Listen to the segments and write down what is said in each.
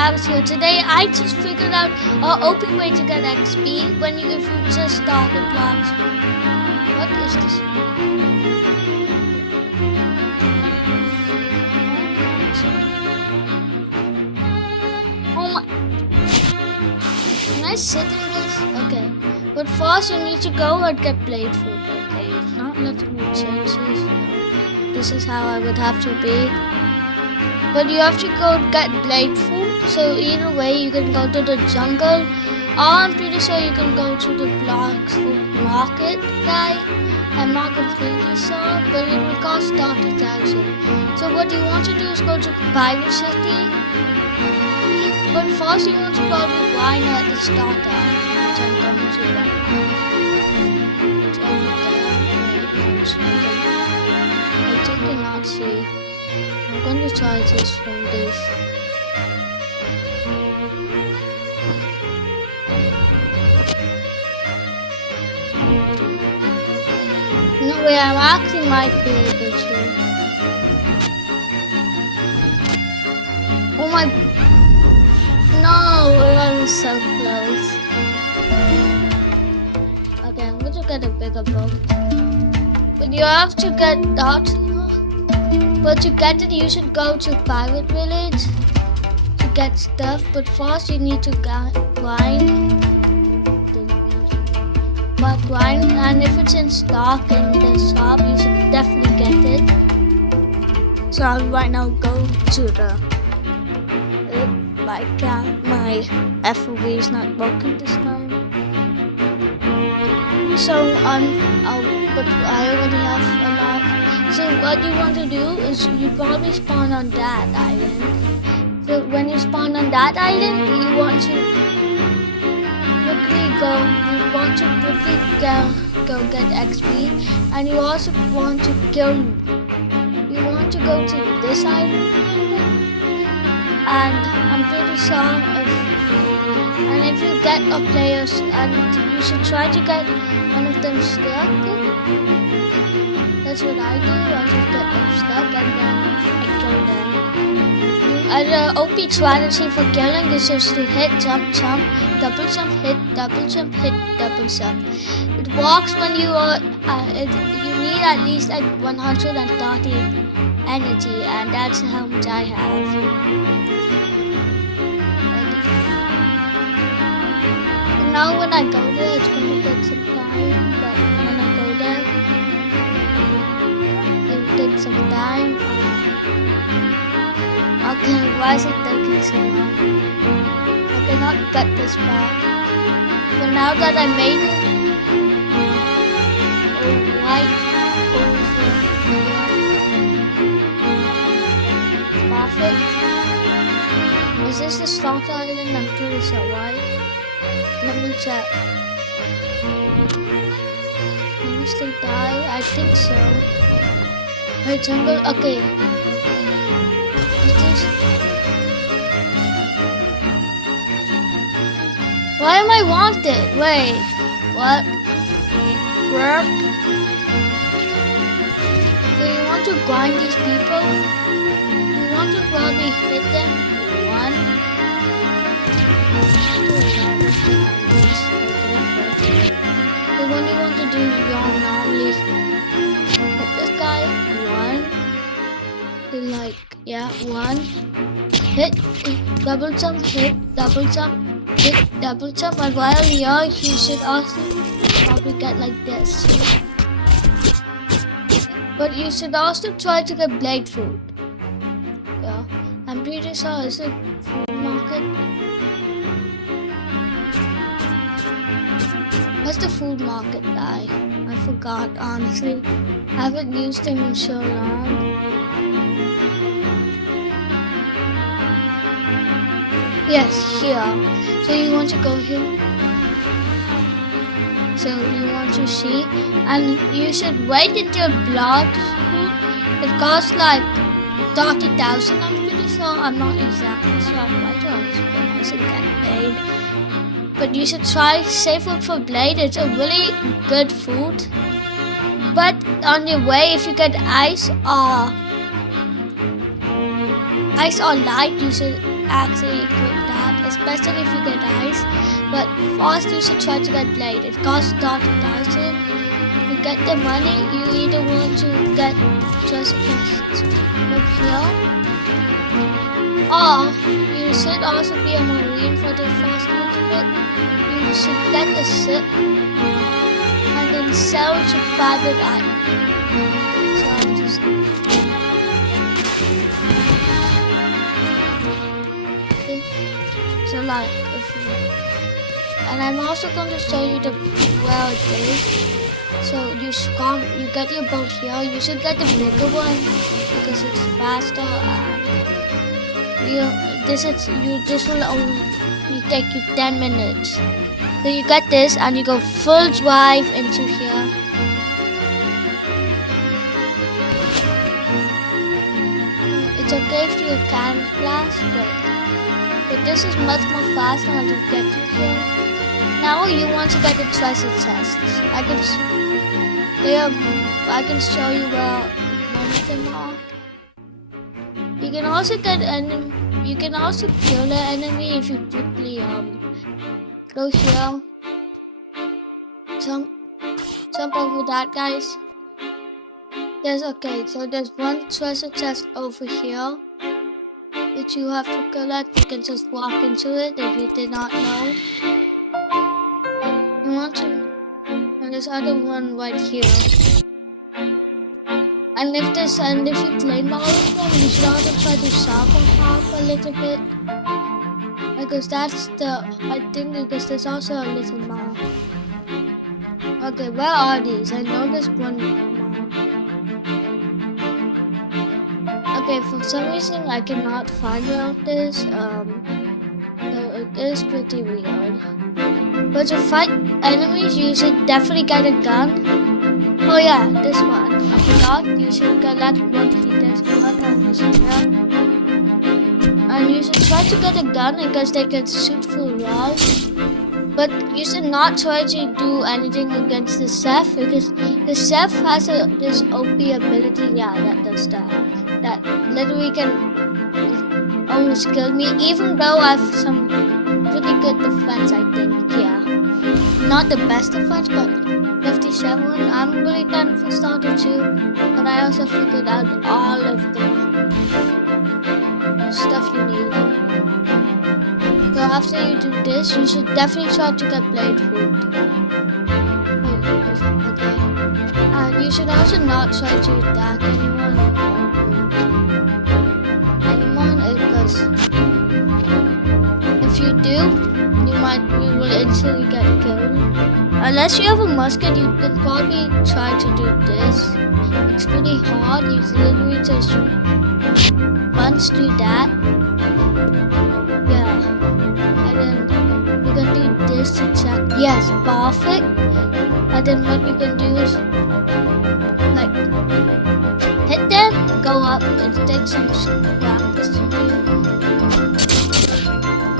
have is here. Today I just figured out an OP way to get XP if you just start with blox. What is this? Oh my! Can I sit in this? Okay. But first you need to go and get blade food. Okay, it's not letting me change this. This is how I would have to be. But you have to go get blade food. So either way you can go to the jungle. Or I'm pretty sure you can go to the blox food market guy. I'm not completely sure, but it will cost 30,000. So what you want to do is go to Pirate City. But first you want to probably grind at the starter. Which I'm going to right now. It's over there. I just cannot see. I'm going to try this from this. No way, I actually might be able to. Oh my... No, I was so close. Okay, I'm going to get a bigger boat. But you have to get that. But to get it, you should go to Pirate Village to get stuff. But first, you need to grind. But grind, and if it's in stock in the shop, you should definitely get it. So I'll right now go to the. My FOV is not working this time. So but I already have a lot. So what you want to do is you probably spawn on that island. So when you spawn on that island, you want to quickly go get XP, and you also want to kill. You want to go to this island, and I'm pretty sure if you get a player, and you should try to get one of them stuck. That's what I do. I just get them stuck and then I kill them. The OP strategy for killing is just to hit, jump, jump, double jump, hit, double jump, hit, double jump. It works when you are. You need at least like 130 energy, and that's how much I have. And now when I go there, it's going to take some time. But when I go there, it will take some time. Okay, why is it taking so long? I cannot get this back. But now that I made it, white over perfect. Is this the start island? I'm pretty sure white. Let me check. Can we still die? I think so. Wait, jungle. Okay. Is this? Why am I wanted? Wait. What? Where? So you want to grind these people? You want to probably hit them? One. So what you want to do is normally hit this guy. One. Then like, yeah, one. Hit, double jump, hit, double jump, hit, double jump. And while here, you should also probably get like this. But you should also try to get blade food. Yeah, I'm pretty sure it's a food market. What's the food market guy? I forgot, honestly. I haven't used him in so long. Yes, here. So you want to go here. So you want to see. And you should wait until blox. It costs like 30,000, I'm pretty sure. I'm not exactly sure. Why do I should get paid? But you should try save food for blade. It's a really good food. But on your way, if you get ice or light, you should actually equip that, especially if you get ice. But first you should try to get blade. It costs 30,000. To get the money, you either want to get just up here, or you should also be a marine for the first little bit. You should get a ship and then sell to private items. So I'm just so like if you, and I'm also going to show you the where it is. So you get your boat here. You should get the bigger one because it's faster. And this will only take you 10 minutes. So you get this and you go full drive into here. It's okay if you can blast, but this is much more faster when you get to here. Now you want to get the treasure chests. I can show you where one of them are. You can also get you can also kill the enemy if you quickly go here. Jump over that, guys. So there's one treasure chest over here which you have to collect. You can just walk into it if you did not know. You want to. And there's other one right here. And if you claim all of them, you should also try to sharpen half a little bit. Because because there's also a little more. Okay, where are these? I know there's one more. Okay, for some reason I cannot find all of this. So it is pretty weird. But to fight enemies, you should definitely get a gun. Oh yeah, this one. I forgot. You should collect one this one and you should try to get a gun because they can shoot through walls. But you should not try to do anything against the chef because the chef has this OP ability. Yeah, that does that. That literally can almost kill me, even though I have some pretty good defense, I think. Yeah, not the best defense, but 57. I'm really done for starter 2, but I also figured out all of the stuff you need. So after you do this, you should definitely try to get blade food. Okay. And you should also not try to attack anyone because if you do, you will instantly get killed. Unless you have a musket, you can probably try to do this. It's pretty hard. You literally just punch through that. Yeah. And then you can do this to check. Yes, perfect. And then what you can do is like hit them, go up. It takes some practice to do.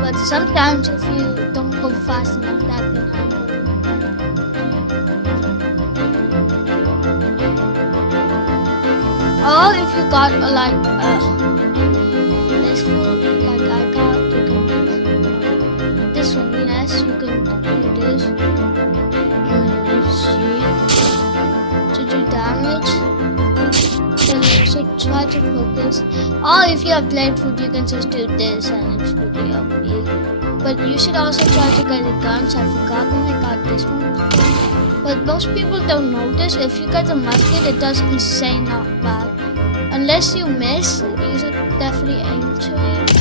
But sometimes if you don't go fast enough, that can happen. Or if you got this one, like I got, you can this one. Yes, you can do this. And see to do damage. Then you should try to focus. Or if you have blade food, you can just do this, and it's really up to you. But you should also try to get the guns. I forgot when I got this one. But most people don't know this. If you get a musket, it does insane knockback. Unless you miss, you should definitely aim to it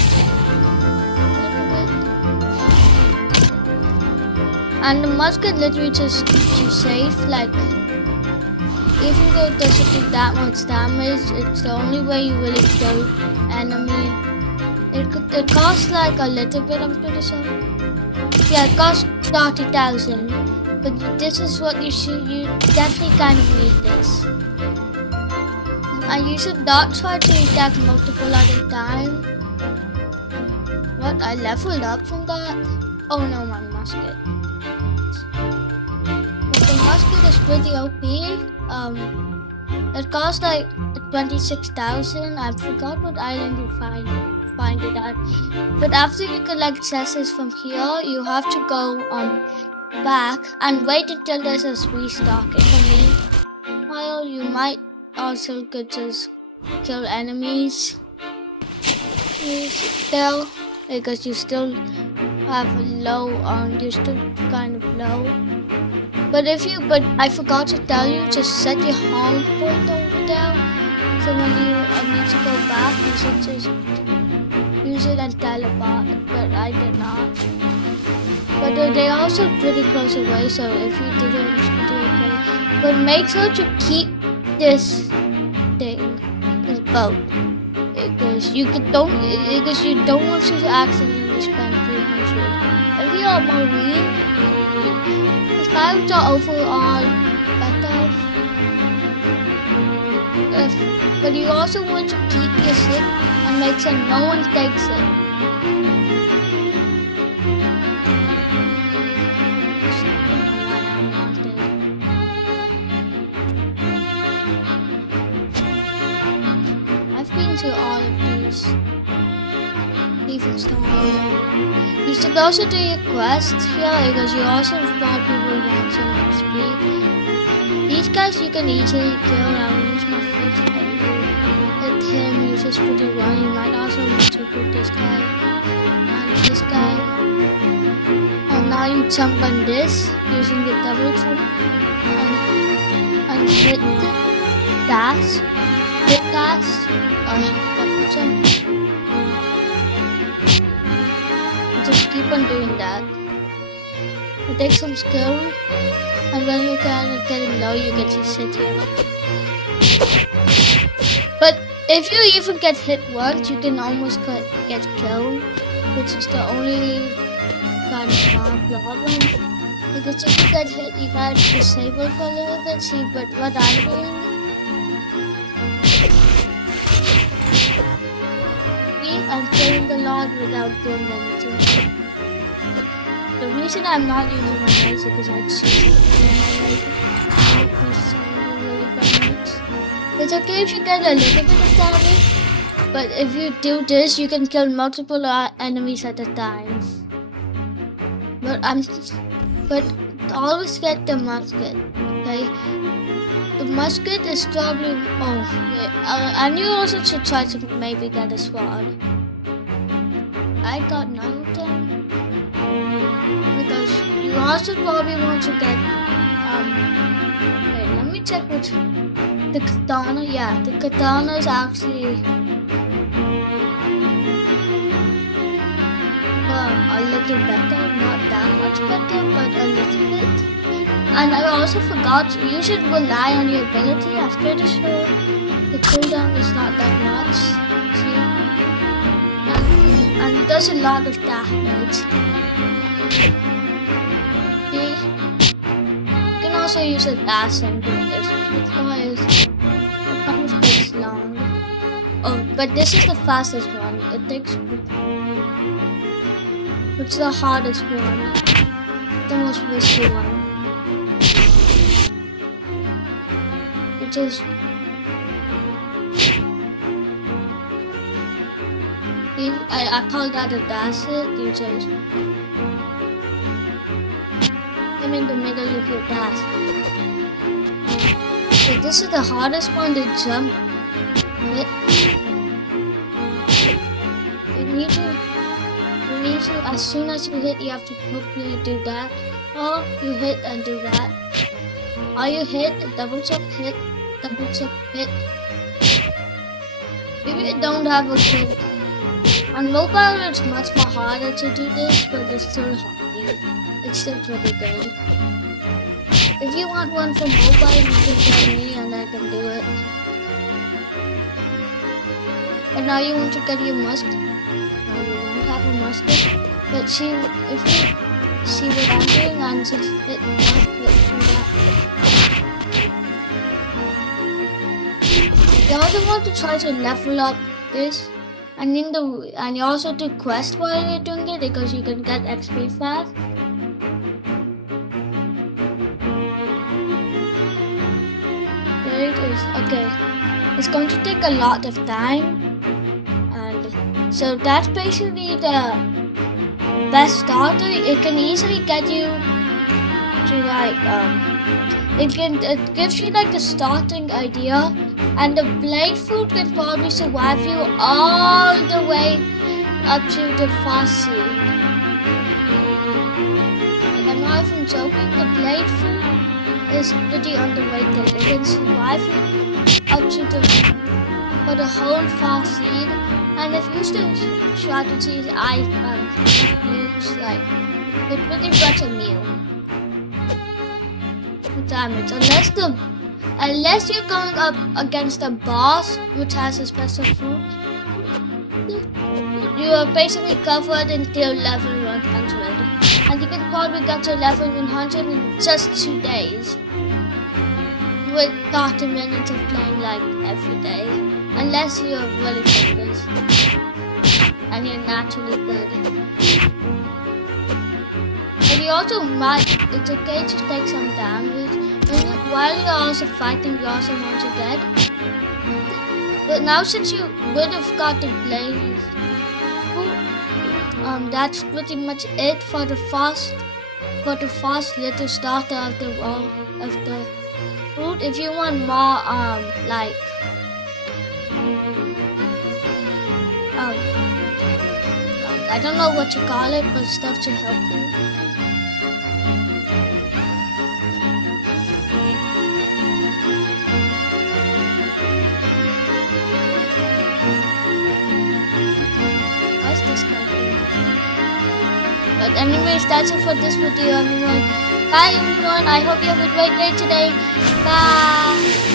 a little bit. And the musket literally just keeps you safe. Like, even though it doesn't do that much damage, it's the only way you really kill enemy. It costs like a little bit, I'm pretty sure. Yeah, it costs 30,000. But this is what you definitely kind of need this. And you should not try to attack multiple at a time. What? I leveled up from that? Oh no, my musket. But the musket is pretty OP. It costs like 26,000. I forgot what island you find it at. But after you collect chesses from here, you have to go back and wait until there's a restock. In the meanwhile, you might also could just kill enemies still, because you still have you're still kind of low. But I forgot to tell you, just set your home point over there. So when you need to go back, you should just use it and teleport. But I did not. But they're also pretty close away, so if you did it, it's pretty okay. But make sure to keep this boat, because you don't want to accidentally spend 300. If you are marine, the times are overall better. But you also want to keep your ship and make sure no one takes it. I've been to all of these different stores. You should also do your quests here, because you also probably will want some XP. These guys you can easily kill. I will use my foot to hit him, use his pretty well. You might also want to put this guy and this guy. And now you jump on this using the double jump and hit dash. Hit dash or double jump. Just keep on doing that. It takes some skill. And when you're kind of getting low, you get to sit here. But if you even get hit once, you can almost get killed, which is the only kind of problem. Because if you get hit, you gotta disable for a little bit. See, but what I'm doing, I'm killing the Lord without doing anything. The reason I'm not using my legs is because I choose It's okay if you get a little bit of damage, but if you do this, you can kill multiple enemies at a time. But always get the musket, okay? The musket is probably and you also should try to maybe get a sword. I got none of them. Because you also probably want to get wait, let me check which the katana. Yeah, the katana is actually a little better, not that much better, but a little bit. And I also forgot, you should rely on your ability. I'm pretty sure the cooldown is not that much. See? And it does a lot of damage. You can also use a dash and do this. It requires, it almost takes long. Oh, but this is the fastest one. It takes, it's the hardest one. The most risky one. Which is, I call that a dash it. You just, I'm in the middle of your dash. So this is the hardest one to jump. You need to, as soon as you hit, you have to quickly do that. Or you hit and do that. Or you hit, double jump, hit, double jump, hit. Maybe you don't have a good. On mobile, it's much more harder to do this, but it's still pretty good. If you want one for mobile, you can tell me and I can do it. And now you want to get your musket. No, you won't have a musket. But see, if you see what I'm doing, I'm just hit that. You also want to try to level up this. And you also do quest while you're doing it, because you can get XP fast. There it is. Okay. it's going to take a lot of time. And so that's basically the best starter. It can easily get you to it gives you like a starting idea, and the blade fruit can probably survive you all the way up to the fast seed. Like, I'm not even joking, the blade fruit is pretty underrated. It can survive you up to for the whole fast seed, and if you use the strategies I use, like it's pretty much a meal. Damage unless you're going up against a boss which has a special fruit, you are basically covered until level 100, and you can probably get to level 100 in just 2 days with 30 minutes of playing like every day, unless you're really focused and you're naturally good. But you also might, it's okay to take some damage. While you're also fighting, you also want to dead. But now since you would have got the blaze, that's pretty much it for the fast little starter of the fruit. If you want more I don't know what you call it, but stuff to help you. What's this guy? But anyways, that's it for this video, everyone. Bye everyone. I hope you have a great day today. Bye.